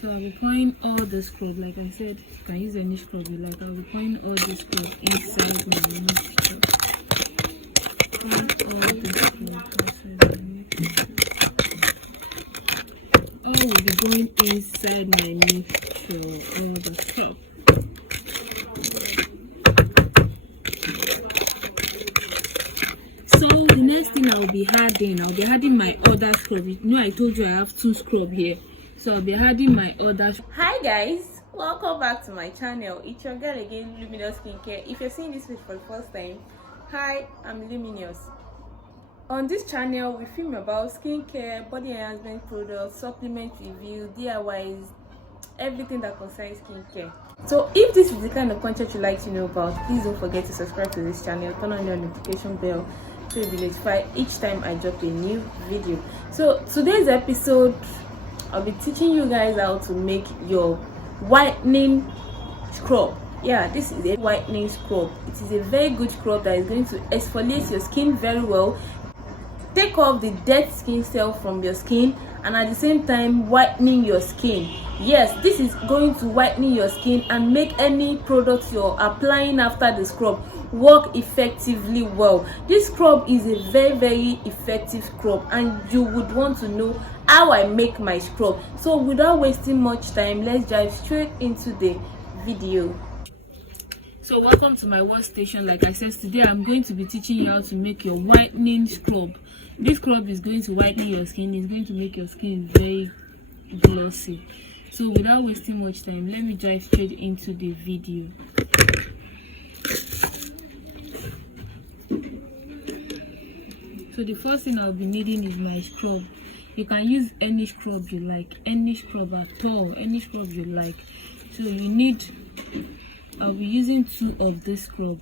So I'll be pouring all the scrub. Like I said, you can use any scrub you like. I'll be pouring all the scrub inside my mixture. Pouring all the scrub inside my mixture. All will be going inside my mixture. All the scrub. So the next thing I'll be adding my other scrub. You know, I told you I have 2 scrub here. So I'll be adding my other. Hi guys, welcome back to my channel. It's your girl again, Luminous Skincare. If you're seeing this video for the first time, hi, I'm Luminous. On this channel we film about skincare, body enhancement products, supplement review, DIYs, everything that concerns skincare. So if this is the kind of content you like to know about, please don't forget to subscribe to this channel, turn on your notification bell so you'll be notified each time I drop a new video. So today's episode, I'll be teaching you guys how to make your whitening scrub. Yeah, this is a whitening scrub. It is a very good scrub that is going to exfoliate your skin very well, take off the dead skin cell from your skin, and at the same time whitening your skin. Yes, this is going to whitening your skin and make any products you're applying after the scrub work effectively well. This scrub is a very effective scrub, and you would want to know how I make my scrub. So without wasting much time, let's dive straight into the video. So welcome to my workstation. Like I said, today I'm going to be teaching you how to make your whitening scrub. This scrub is going to whiten your skin. It's going to make your skin very glossy. So without wasting much time, let me dive straight into the video. So the first thing I'll be needing is my scrub. You can use any scrub you like, any scrub at all, any scrub you like. So you need, I'll be using 2 of this scrub.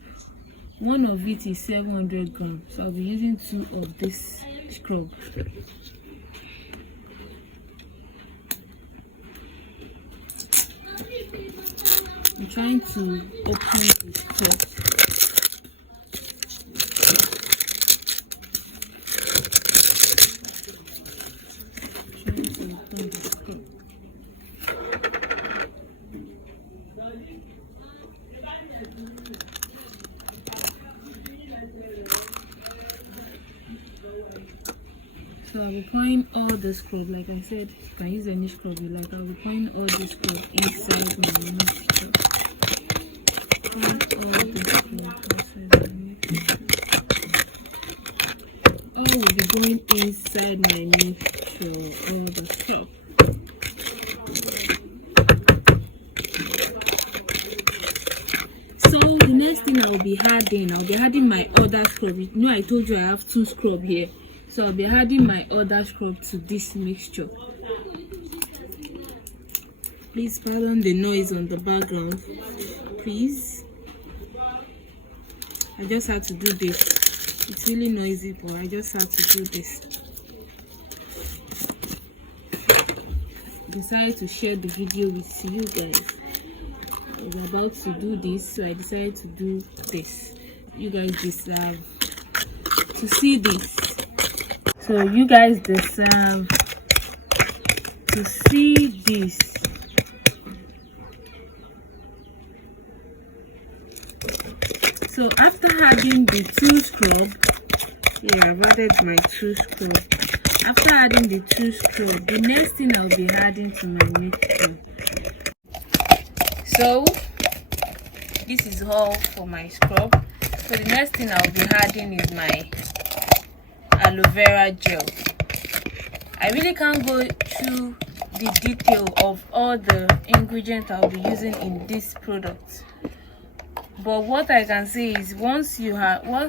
One of it is 700 grams, so I'll be using 2 of this scrub. I'm trying to open the scrub. So I'll be pouring all the scrub. Like I said, you can use any scrub you like. I'll be pouring all the scrub inside my mixture. Pouring all the scrub inside my mixture. All will be going inside my mixture. All the scrub. So the next thing I'll be adding my other scrub. You know, I told you I have 2 scrub here. So I'll be adding my other scrub to this mixture. Please pardon the noise on the background. Please. I just had to do this. It's really noisy, but I just had to do this. Decided to share the video with you guys. I was about to do this, so I decided to do this. You guys deserve to see this. So you guys deserve to see this. So after adding the 2 scrub, I've added my 2 scrub. After adding the 2 scrub, the next thing I'll be adding to my mixture. So this is all for my scrub. So the next thing I'll be adding is my aloe vera gel. I really can't go through the detail of all the ingredients I'll be using in this product, but what I can say is once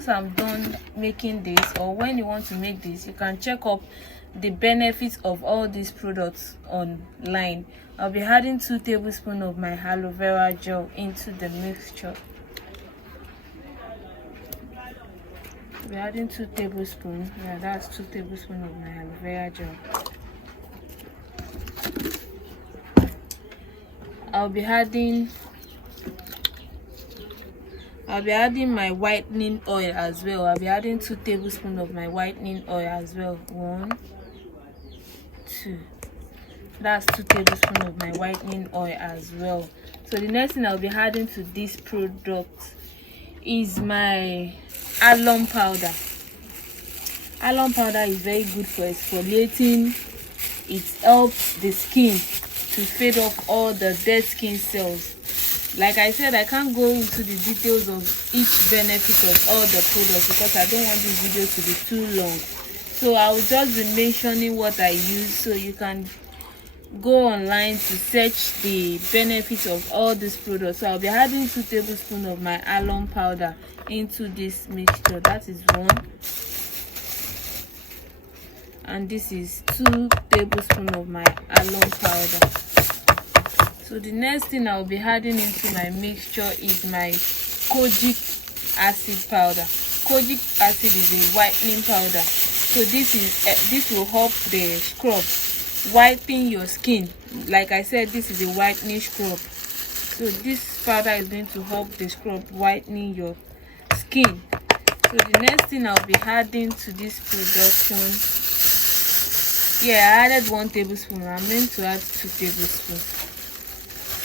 I'm done making this, or when you want to make this, you can check up the benefits of all these products online. I'll be adding 2 tablespoons of my aloe vera gel into the mixture. We're adding 2 tablespoons. Yeah, that's 2 tablespoons of my aloe vera gel. I'll be adding my whitening oil as well. I'll be adding 2 tablespoons of my whitening oil as well. 1, 2. That's 2 tablespoons of my whitening oil as well. So the next thing I'll be adding to this product is my alum powder. Alum powder is very good for exfoliating. It helps the skin to fade off all the dead skin cells. Like I said, I can't go into the details of each benefit of all the products because I don't want this video to be too long. So I'll just be mentioning what I use, so you can go online to search the benefits of all these products. So I'll be adding 2 tablespoons of my alum powder into this mixture. That is 1, and this is 2 tablespoons of my alum powder. So the next thing I'll be adding into my mixture is my kojic acid powder. Kojic acid is a whitening powder. So this will help the scrub whiten your skin. Like I said, this is a whitening scrub. So this powder is going to help the scrub whitening your skin. So the next thing I'll be adding to this production, I added 1 tablespoon. I'm meant to add 2 tablespoons.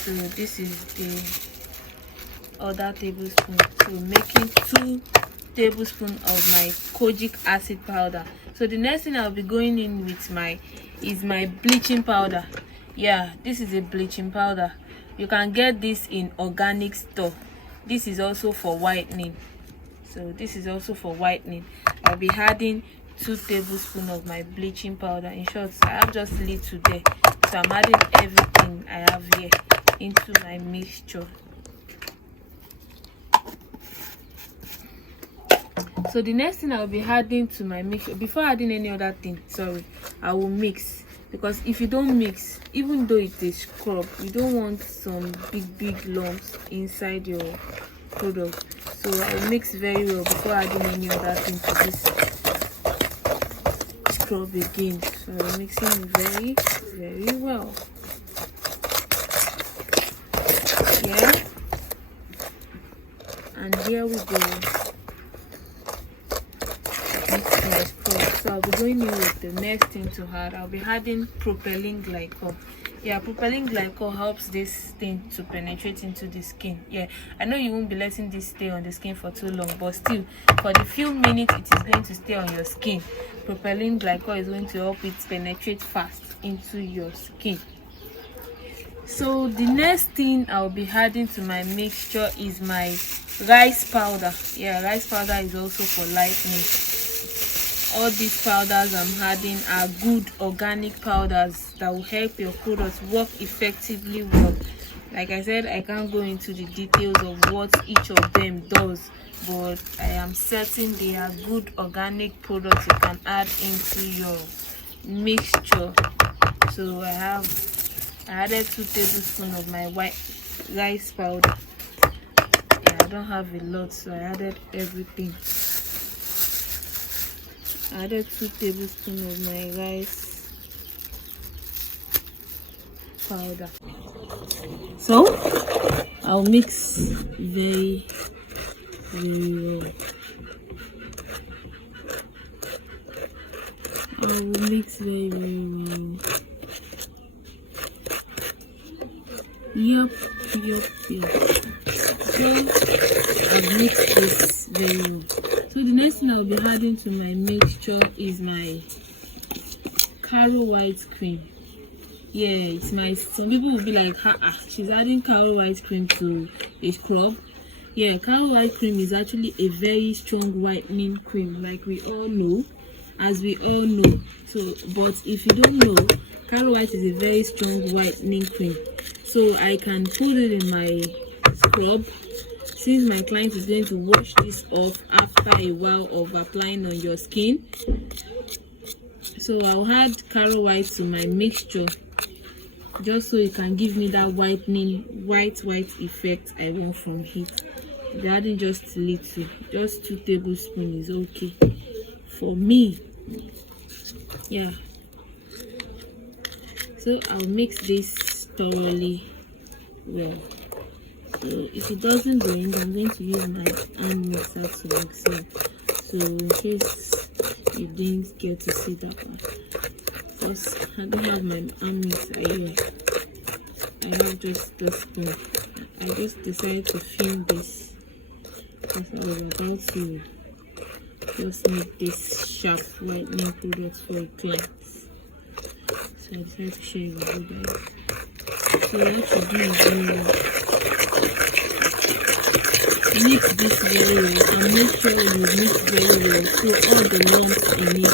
So this is the other tablespoon. So making 2 tablespoons of my kojic acid powder. So the next thing I'll be going in with is my bleaching powder. This is a bleaching powder. You can get this in organic store. This is also for whitening. So this is also for whitening. I'll be adding 2 tablespoons of my bleaching powder. In short, I have just little there, so I'm adding everything I have here into my mixture. So the next thing I'll be adding to my mixture, before adding any other thing, I will mix, because if you don't mix, even though it is scrub, you don't want some big lumps inside your product. So I'll mix very well before adding any other thing to this scrub again. So I'm mixing very well. And here we go. So I'll be going in with the next thing to add. I'll be adding propylene glycol. Propylene glycol helps this thing to penetrate into the skin. I know you won't be letting this stay on the skin for too long, but still, for the few minutes it is going to stay on your skin, propylene glycol is going to help it penetrate fast into your skin. So the next thing I'll be adding to my mixture is my rice powder. Rice powder is also for lightening. All these powders I'm adding are good organic powders that will help your products work effectively well. Like I said, I can't go into the details of what each of them does, but I am certain they are good organic products you can add into your mixture. So I added 2 tablespoons of my white rice powder. I don't have a lot, so I added everything. I added 2 tablespoons of my rice powder. So I'll mix very well. I will mix very well. Yep. So I've mixed this very well. So the next thing I'll be adding to my mixture is my Caro white cream. It's my, some people will be like, she's adding Caro white cream to a scrub. Caro white cream is actually a very strong whitening cream, like we all know, So, but if you don't know, Caro white is a very strong whitening cream. So I can put it in my scrub, since my client is going to wash this off after a while of applying on your skin. So I'll add Caro white to my mixture, just so it can give me that whitening white effect I want from it. I'll adding just little, just 2 tablespoons is okay for me. So I'll mix this thoroughly well. So if it doesn't go in, I'm going to use my hand mixer to mix it. So in case you didn't get to see that one. because I don't have my arm mixer here. I have just the spoon. I just decided to film this because I was about to just make this sharp whitening product for a client. So I decided to share it with you guys. So what you do is mix this very well and make sure you mix very well so all the lumps in it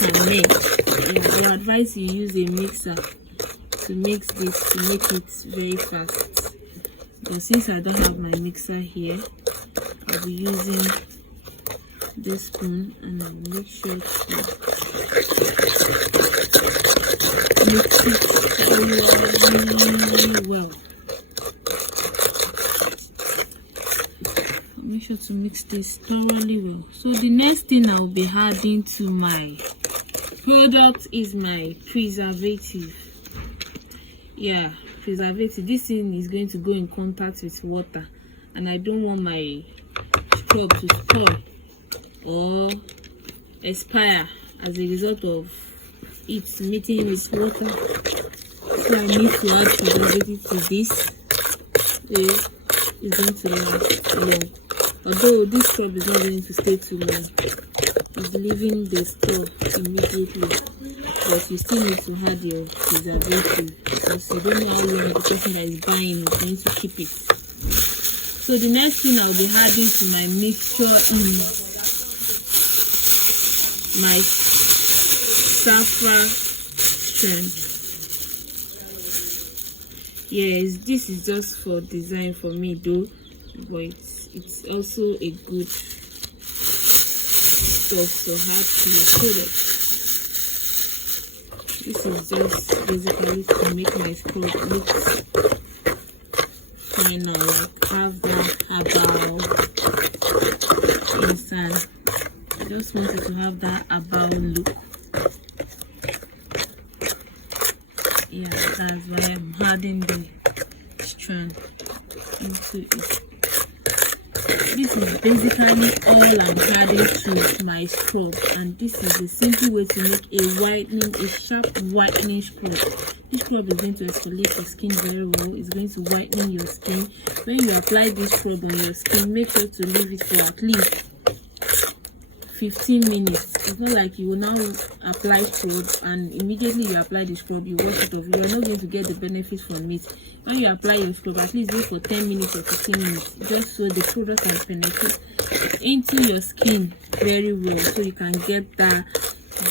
can mix. I advise you use a mixer to mix this to make it very fast. But since I don't have my mixer here, I'll be using this spoon and I'll make sure to mix it really well. Make sure to mix this thoroughly well. So the next thing I'll be adding to my product is my preservative. Yeah, preservative. This thing is going to go in contact with water and I don't want my scrub to spoil or expire as a result of it meeting with water. So I need to add preservative to this. It's going to last long. Although this scrub is not going to stay too long, it's leaving the store immediately. But you still need to add your preservative because you don't know how long the person that is buying is going to keep it. So the next thing I'll be adding to my mixture is my saffron strength. Yes, this is just for design for me though, but it's also a good stuff to add to your product. This is just basically to make my scrub look final, like have that herbal inside. I just wanted to have that herbal look. Yeah, that's why I'm adding the strand into it. This is basically all I'm adding to my scrub, and this is a simple way to make a sharp whitening scrub. This scrub is going to exfoliate your skin very well. It's going to whiten your skin. When you apply this scrub on your skin, make sure to leave it for at least 15 minutes. It's not like you will now apply scrub and immediately you apply the scrub, you wash it off. You are not going to get the benefit from it. When you apply your scrub, at least wait for 10 minutes or 15 minutes, just so the product can penetrate into your skin very well, so you can get that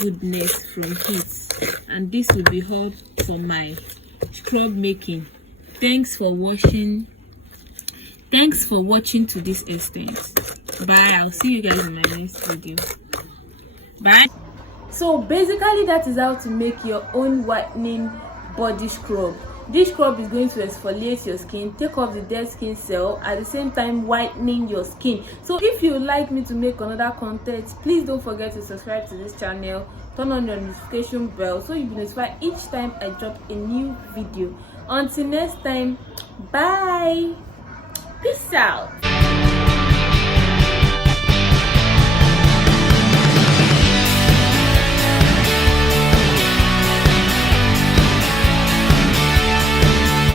goodness from it. And this will be all for my scrub making. Thanks for watching to this extent. Bye. I'll see you guys in my next video. Bye. So basically that is how to make your own whitening body scrub. This scrub is going to exfoliate your skin, take off the dead skin cell, at the same time whitening your skin. So if you would like me to make another content, please don't forget to subscribe to this channel, turn on your notification bell so you'll be notified each time I drop a new video. Until next time, bye. Peace out.